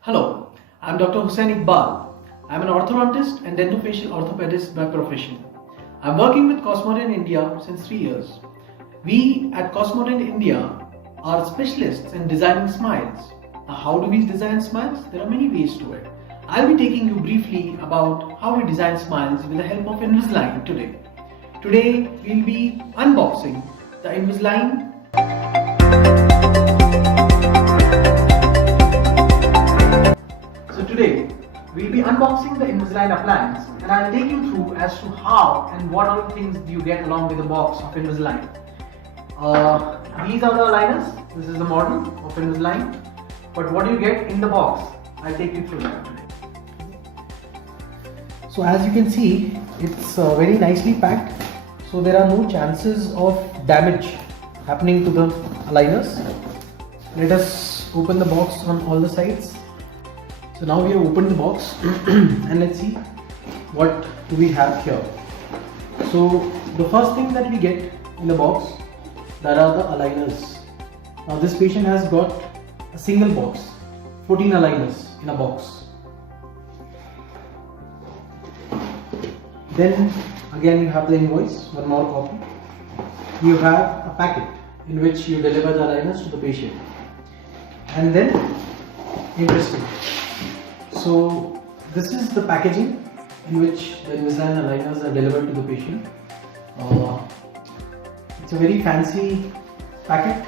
Hello, I'm Dr. Hussain. I'm an orthodontist and dentofacial orthopedist by profession. I'm working with Cosmodent India since 3 years. We at Cosmodent India are specialists in designing smiles. Now, how do we design smiles? There are many ways to it. I'll be taking you briefly about how we design smiles with the help of Invisalign today. Today, we'll be unboxing the Invisalign. So today, we'll be unboxing the Invisalign appliance and I'll take you through as to how and what all things do you get along with the box of Invisalign. These are the aligners. This is the model of Invisalign. But what do you get in the box? I'll take you through that today. So as you can see, it's very nicely packed. So there are no chances of damage happening to the aligners. Let us open the box on all the sides. So now we have opened the box and let's see what do we have here. So the first thing that we get in the box, that are the aligners. Now this patient has got a single box, 14 aligners in a box. Then again you have the invoice, one more copy. You have a packet in which you deliver the aligners to the patient. And then, interesting. So this is the packaging in which the Invisalign aligners are delivered to the patient. It's a very fancy packet.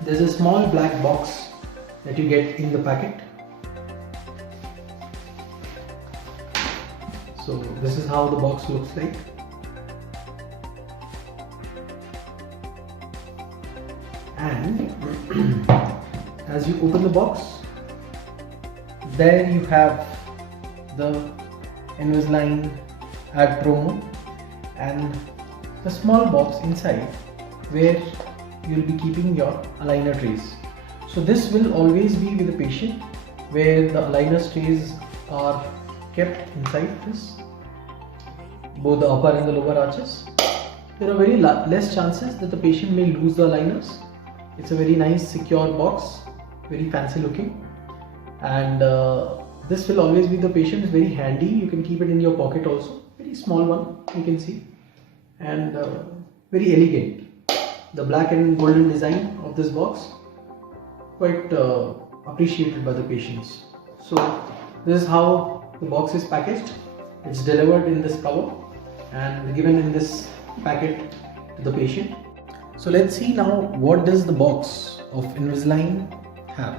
There's a small black box that you get in the packet. So this is how the box looks like. And as you open the box, there you have the Invisalign ad promo and the small box inside where you will be keeping your aligner trays. So this will always be with the patient, where the aligner trays are kept inside this, both the upper and the lower arches. There are very less chances that the patient may lose the aligners. It's a very nice secure box, very fancy looking, and this will always be the patient. It's very handy. You can keep it in your pocket also. Very small one, you can see, and very elegant. The black and golden design of this box, quite appreciated by the patients. So this is how the box is packaged. It's delivered in this cover and given in this packet to the patient. So let's see now, what does the box of Invisalign have.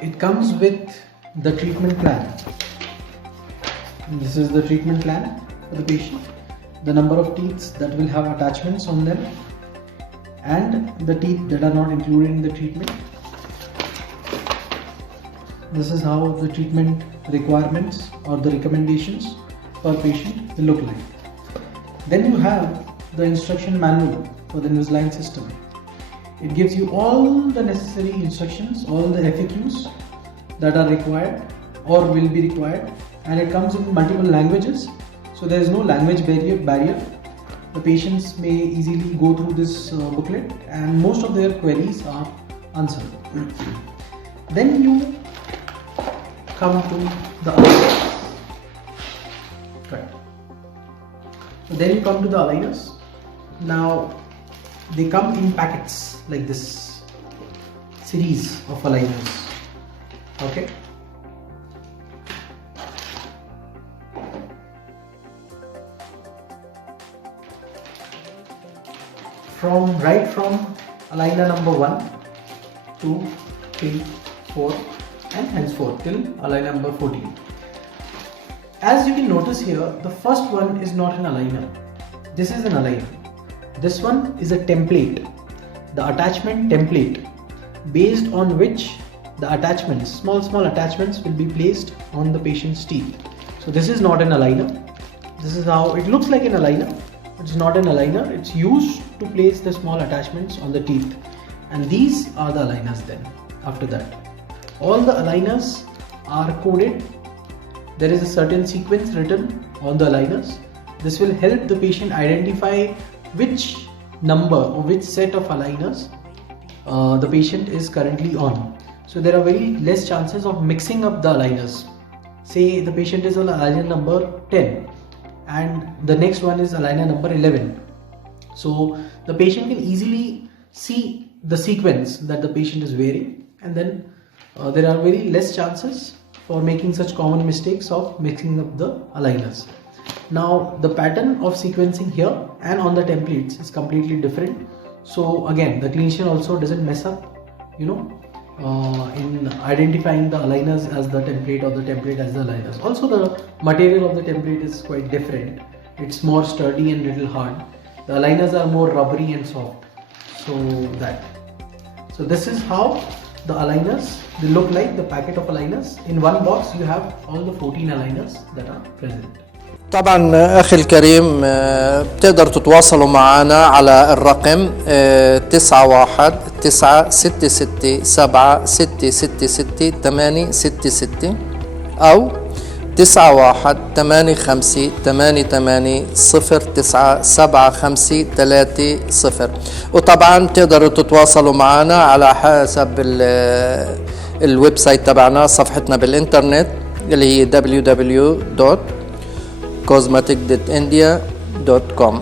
It comes with the treatment plan. This is the treatment plan for the patient. The number of teeth that will have attachments on them and the teeth that are not included in the treatment. This is how the treatment requirements or the recommendations per patient will look like. Then you have the instruction manual for the Invisalign system. It gives you all the necessary instructions, all the FAQs that are required or will be required, and it comes in multiple languages. So there is no language barrier. The patients may easily go through this booklet and most of their queries are answered. Then you come to the aligners. Correct. So then you come to the aligners. Now they come in packets like this, series of aligners. Okay. Right from aligner number 1, 2, 3, 4 and henceforth till aligner number 14. As you can notice here, the first one is not an aligner. This is an aligner. This one is a template, the attachment template, based on which the attachments, small attachments will be placed on the patient's teeth. So this is not an aligner. This is how it looks like an aligner. It's not an aligner. It's used to place the small attachments on the teeth, and these are the aligners. Then after that, all the aligners are coded. There is a certain sequence written on the aligners This will help the patient identify which number or which set of aligners the patient is currently on. So there are very less chances of mixing up the aligners. Say the patient is on aligner number 10 and the next one is aligner number 11. So the patient can easily see the sequence that the patient is wearing, and then there are very less chances for making such common mistakes of mixing up the aligners. Now the pattern of sequencing here and on the templates is completely different. So again, the clinician also doesn't mess up, in identifying the aligners as the template or the template as the aligners. Also the material of the template is quite different. It's more sturdy and little hard. The aligners are more rubbery and soft. So this is how the aligners, they look like, the packet of aligners. In one box you have all the 14 aligners that are present. طبعا أخي الكريم بتقدر تتواصلوا معنا على الرقم 91-966-7-666-866 أو 91-85-88-09-7530. وطبعا تقدروا تتواصلوا معنا على حسب الويب سايت تبعنا، صفحتنا بالإنترنت اللي هي www.cosmodent.india.com.